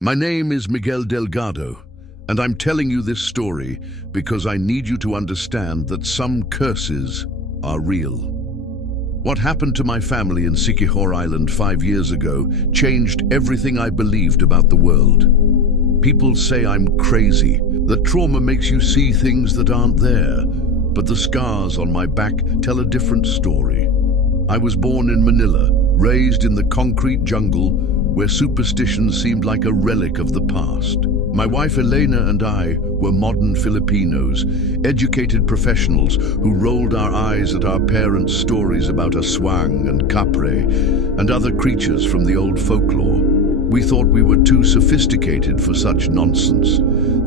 My name is Miguel Delgado, and I'm telling you this story because I need you to understand that some curses are real. What happened to my family in Siquijor Island 5 years ago changed everything I believed about the world. People say I'm crazy, that trauma makes you see things that aren't there, but the scars on my back tell a different story. I was born in Manila, raised in the concrete jungle where superstition seemed like a relic of the past. My wife Elena and I were modern Filipinos, educated professionals who rolled our eyes at our parents' stories about ASWANG and capre and other creatures from the old folklore. We thought we were too sophisticated for such nonsense.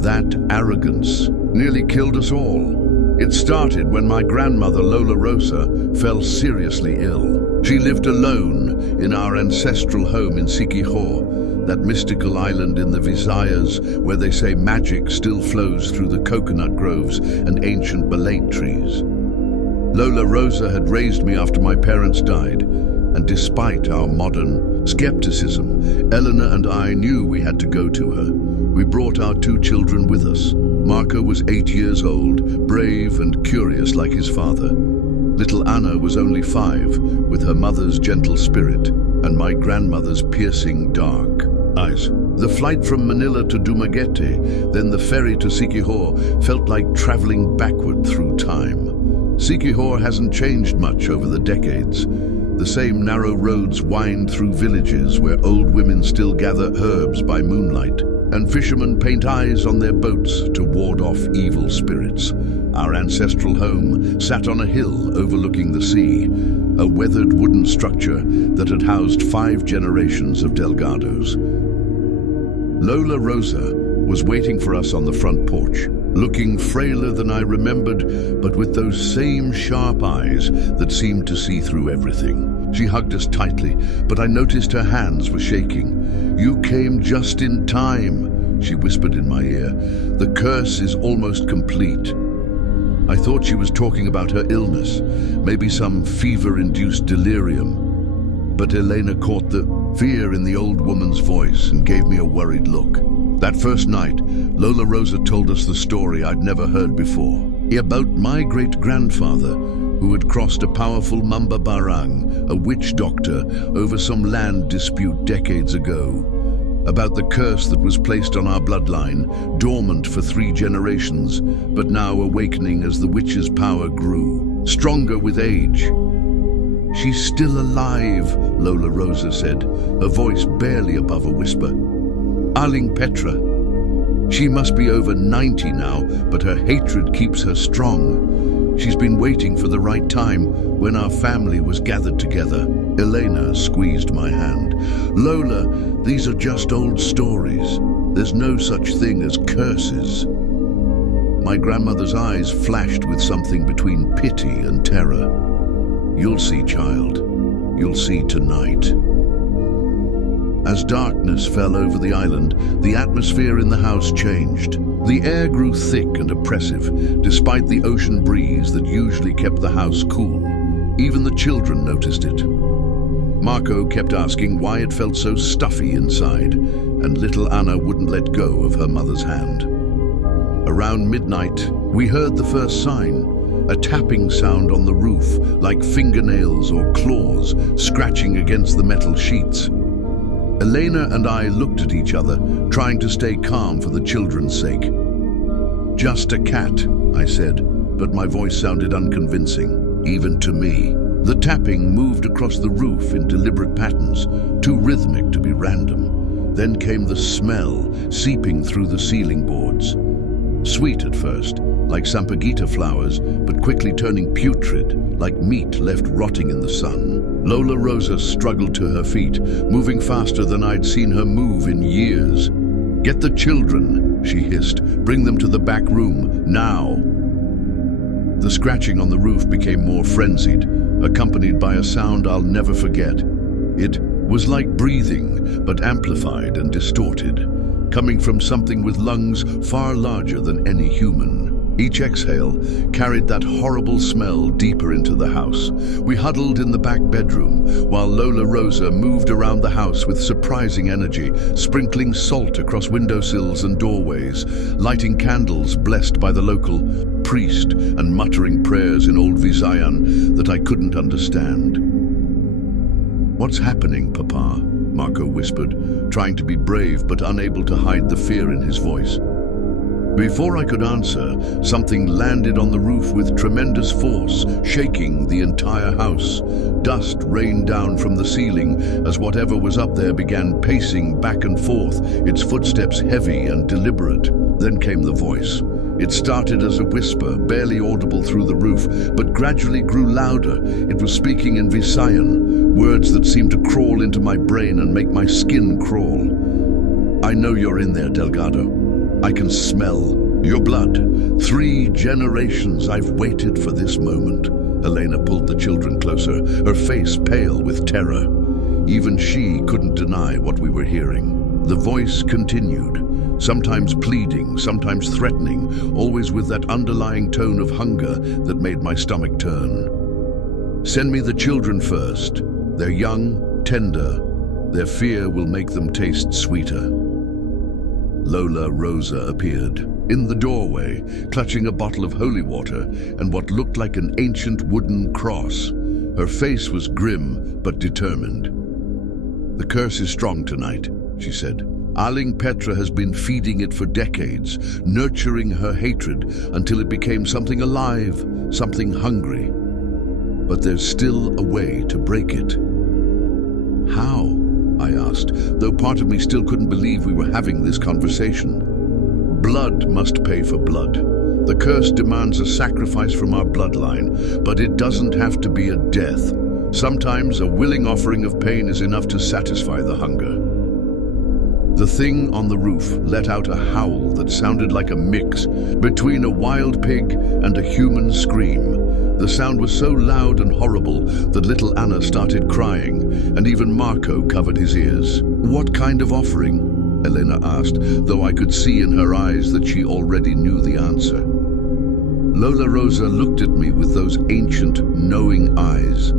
That arrogance nearly killed us all. It started when my grandmother Lola Rosa fell seriously ill. She lived alone in our ancestral home in Siquijor, that mystical island in the Visayas where they say magic still flows through the coconut groves and ancient balete trees. Lola Rosa had raised me after my parents died, and despite our modern skepticism, Eleanor and I knew we had to go to her. We brought our 2 children with us. Marco was 8 years old, brave and curious like his father. Little Anna was only 5, with her mother's gentle spirit and my grandmother's piercing dark eyes. The flight from Manila to Dumaguete, then the ferry to Siquijor, felt like traveling backward through time. Siquijor hasn't changed much over the decades. The same narrow roads wind through villages where old women still gather herbs by moonlight, and fishermen paint eyes on their boats to ward off evil spirits. Our ancestral home sat on a hill overlooking the sea, a weathered wooden structure that had housed 5 generations of Delgados. Lola Rosa was waiting for us on the front porch, looking frailer than I remembered, but with those same sharp eyes that seemed to see through everything. She hugged us tightly, but I noticed her hands were shaking. "You came just in time," she whispered in my ear. "The curse is almost complete." I thought she was talking about her illness, maybe some fever-induced delirium. But Elena caught the fear in the old woman's voice and gave me a worried look. That first night, Lola Rosa told us the story I'd never heard before, about my great-grandfather who had crossed a powerful Mamba Barang, a witch doctor, over some land dispute decades ago, about the curse that was placed on our bloodline, dormant for 3 generations, but now awakening as the witch's power grew, stronger with age. "She's still alive," Lola Rosa said, her voice barely above a whisper. "Aling Petra. She must be over 90 now, but her hatred keeps her strong. She's been waiting for the right time when our family was gathered together." Elena squeezed my hand. "Lola, these are just old stories. There's no such thing as curses." My grandmother's eyes flashed with something between pity and terror. "You'll see, child. You'll see tonight." As darkness fell over the island, the atmosphere in the house changed. The air grew thick and oppressive, despite the ocean breeze that usually kept the house cool. Even the children noticed it. Marco kept asking why it felt so stuffy inside, and little Anna wouldn't let go of her mother's hand. Around midnight, we heard the first sign, a tapping sound on the roof, like fingernails or claws scratching against the metal sheets. Elena and I looked at each other, trying to stay calm for the children's sake. "Just a cat," I said, but my voice sounded unconvincing, even to me. The tapping moved across the roof in deliberate patterns, too rhythmic to be random. Then came the smell, seeping through the ceiling boards. Sweet at first, like sampaguita flowers, but quickly turning putrid, like meat left rotting in the sun. Lola Rosa struggled to her feet, moving faster than I'd seen her move in years. "Get the children," she hissed. "Bring them to the back room, now." The scratching on the roof became more frenzied, accompanied by a sound I'll never forget. It was like breathing, but amplified and distorted, coming from something with lungs far larger than any human. Each exhale carried that horrible smell deeper into the house. We huddled in the back bedroom, while Lola Rosa moved around the house with surprising energy, sprinkling salt across windowsills and doorways, lighting candles blessed by the local priest, and muttering prayers in Old Visayan that I couldn't understand. "What's happening, Papa?" Marco whispered, trying to be brave but unable to hide the fear in his voice. Before I could answer, something landed on the roof with tremendous force, shaking the entire house. Dust rained down from the ceiling as whatever was up there began pacing back and forth, its footsteps heavy and deliberate. Then came the voice. It started as a whisper, barely audible through the roof, but gradually grew louder. It was speaking in Visayan, words that seemed to crawl into my brain and make my skin crawl. "I know you're in there, Delgado. I can smell your blood. 3 generations I've waited for this moment." Elena pulled the children closer, her face pale with terror. Even she couldn't deny what we were hearing. The voice continued, sometimes pleading, sometimes threatening, always with that underlying tone of hunger that made my stomach turn. "Send me the children first. They're young, tender. Their fear will make them taste sweeter." Lola Rosa appeared, in the doorway, clutching a bottle of holy water and what looked like an ancient wooden cross. Her face was grim but determined. "The curse is strong tonight," she said. "Aling Petra has been feeding it for decades, nurturing her hatred until it became something alive, something hungry. But there's still a way to break it." "How?" I asked, though part of me still couldn't believe we were having this conversation. "Blood must pay for blood. The curse demands a sacrifice from our bloodline, but it doesn't have to be a death. Sometimes a willing offering of pain is enough to satisfy the hunger." The thing on the roof let out a howl that sounded like a mix between a wild pig and a human scream. The sound was so loud and horrible that little Anna started crying, and even Marco covered his ears. "What kind of offering?" Elena asked, though I could see in her eyes that she already knew the answer. Lola Rosa looked at me with those ancient, knowing eyes.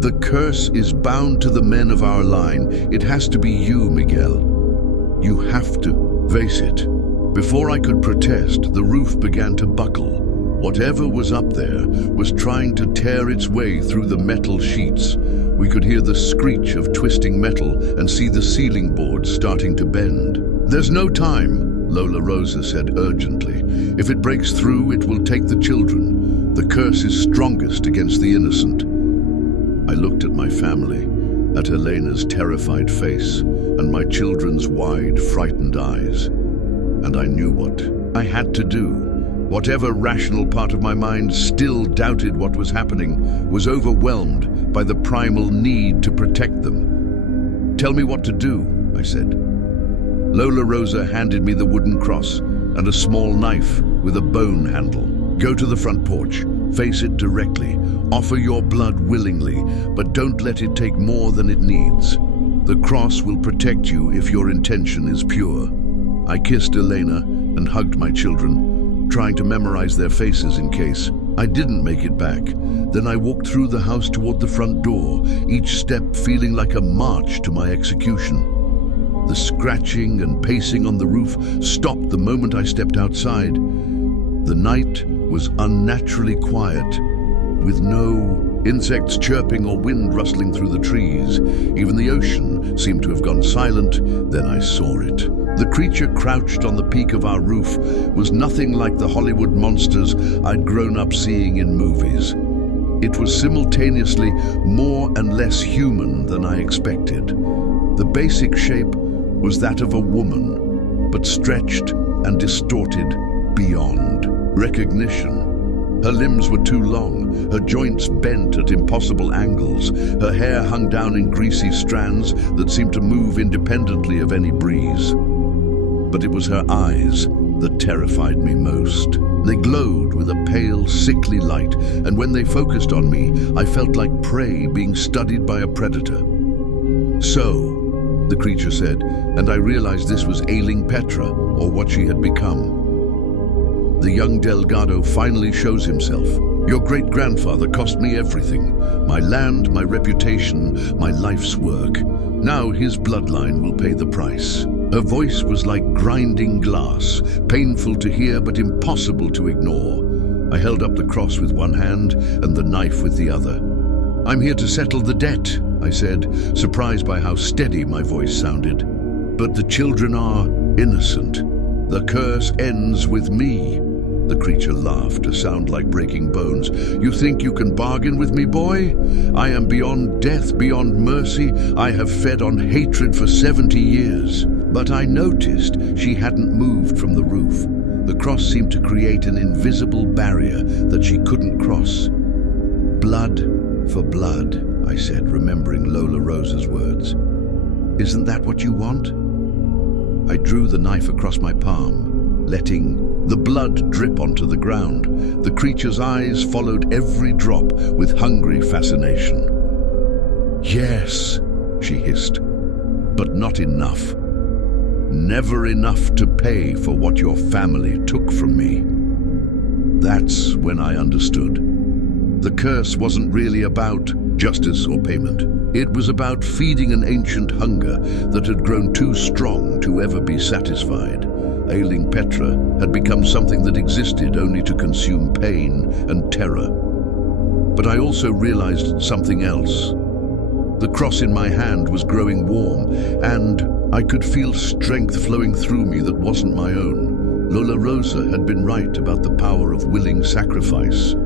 "The curse is bound to the men of our line. It has to be you, Miguel. You have to face it." Before I could protest, the roof began to buckle. Whatever was up there was trying to tear its way through the metal sheets. We could hear the screech of twisting metal and see the ceiling boards starting to bend. "There's no time," Lola Rosa said urgently. "If it breaks through, it will take the children. The curse is strongest against the innocent." I looked at my family, at Elena's terrified face, and my children's wide, frightened eyes. And I knew what I had to do. Whatever rational part of my mind still doubted what was happening was overwhelmed by the primal need to protect them. "Tell me what to do," I said. Lola Rosa handed me the wooden cross and a small knife with a bone handle. "Go to the front porch. Face it directly. Offer your blood willingly, but don't let it take more than it needs. The cross will protect you if your intention is pure." I kissed Elena and hugged my children, trying to memorize their faces in case. I didn't make it back. Then I walked through the house toward the front door, each step feeling like a march to my execution. The scratching and pacing on the roof stopped the moment I stepped outside. The night was unnaturally quiet, with no insects chirping or wind rustling through the trees. Even the ocean seemed to have gone silent. Then I saw it. The creature crouched on the peak of our roof was nothing like the Hollywood monsters I'd grown up seeing in movies. It was simultaneously more and less human than I expected. The basic shape was that of a woman, but stretched and distorted beyond recognition. Her limbs were too long, her joints bent at impossible angles, her hair hung down in greasy strands that seemed to move independently of any breeze. But it was her eyes that terrified me most. They glowed with a pale, sickly light, and when they focused on me, I felt like prey being studied by a predator. "So," the creature said, and I realized this was Aling Petra, or what she had become. The young Delgado finally shows himself. Your great-grandfather cost me everything. My land, my reputation, my life's work. Now his bloodline will pay the price. Her voice was like grinding glass, painful to hear but impossible to ignore. I held up the cross with one hand and the knife with the other. I'm here to settle the debt, I said, surprised by how steady my voice sounded. But the children are innocent. The curse ends with me. The creature laughed, a sound like breaking bones. You think you can bargain with me, boy? I am beyond death, beyond mercy. I have fed on hatred for 70 years. But I noticed she hadn't moved from the roof. The cross seemed to create an invisible barrier that she couldn't cross. Blood for blood, I said, remembering Lola Rosa's words. Isn't that what you want? I drew the knife across my palm, letting the blood drip onto the ground. The creature's eyes followed every drop with hungry fascination. Yes, she hissed, but not enough. Never enough to pay for what your family took from me. That's when I understood. The curse wasn't really about justice or payment. It was about feeding an ancient hunger that had grown too strong to ever be satisfied. Ailing Petra had become something that existed only to consume pain and terror. But I also realized something else. The cross in my hand was growing warm, and I could feel strength flowing through me that wasn't my own. Lola Rosa had been right about the power of willing sacrifice.